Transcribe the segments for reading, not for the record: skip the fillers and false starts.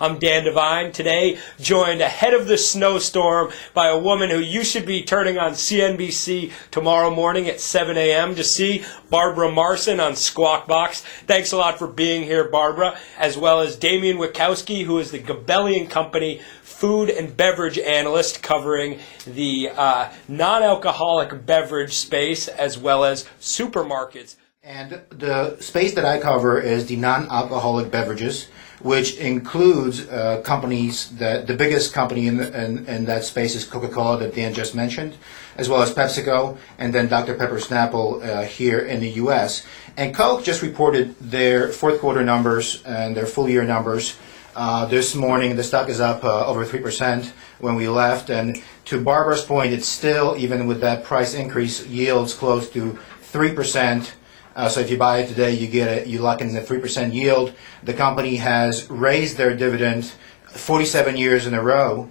I'm Dan Devine, today joined ahead of the snowstorm by a woman who you should be turning on CNBC tomorrow morning at 7 a.m. to see, Barbara Marson on Squawk Box. Thanks a lot for being here, Barbara, as well as Damian Witkowski, who is the Gabelli and Company food and beverage analyst covering the non-alcoholic beverage space as well as supermarkets. And the space that I cover is the non-alcoholic beverages, which includes companies that the biggest company in that space is Coca-Cola that Dan just mentioned, as well as PepsiCo, and then Dr. Pepper Snapple here in the U.S. And Coke just reported their fourth quarter numbers and their full year numbers. This morning, the stock is up over 3% when we left. And to Barbara's point, it's still, even with that price increase, yields close to 3%. So if you buy it today, you lock in the 3% yield. The company has raised their dividend 47 years in a row.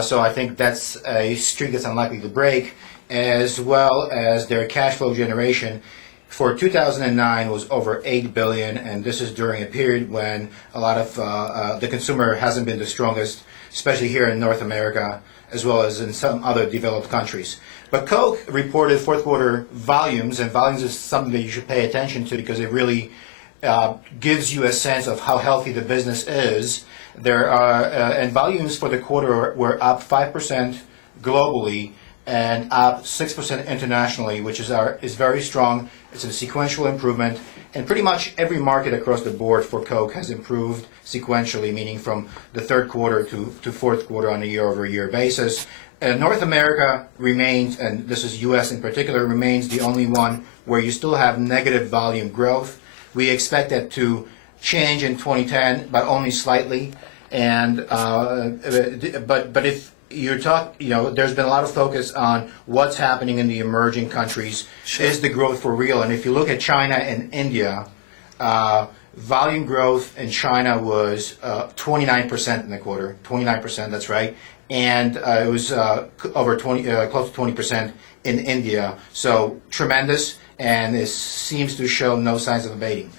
So I think that's a streak that's unlikely to break, as well as their cash flow generation for 2009 was over $8 billion, and this is during a period when a lot of the consumer hasn't been the strongest, especially here in North America, as well as in some other developed countries. But Coke reported fourth quarter volumes, and volumes is something that you should pay attention to because it really gives you a sense of how healthy the business is. There are and volumes for the quarter were up 5% globally and up 6% internationally, which is very strong. It's a sequential improvement, and pretty much every market across the board for Coke has improved sequentially, meaning from the third quarter to fourth quarter on a year-over-year basis. North America remains, and this is U.S. in particular, remains the only one where you still have negative volume growth. We expect that to change in 2010, but only slightly. And but if you're there's been a lot of focus on what's happening in the emerging countries. Sure. Is the growth for real? And if you look at China and India, volume growth in China was 29% in the quarter. 29%, that's right. And it was over close to 20% in India. So tremendous, and it seems to show no signs of abating.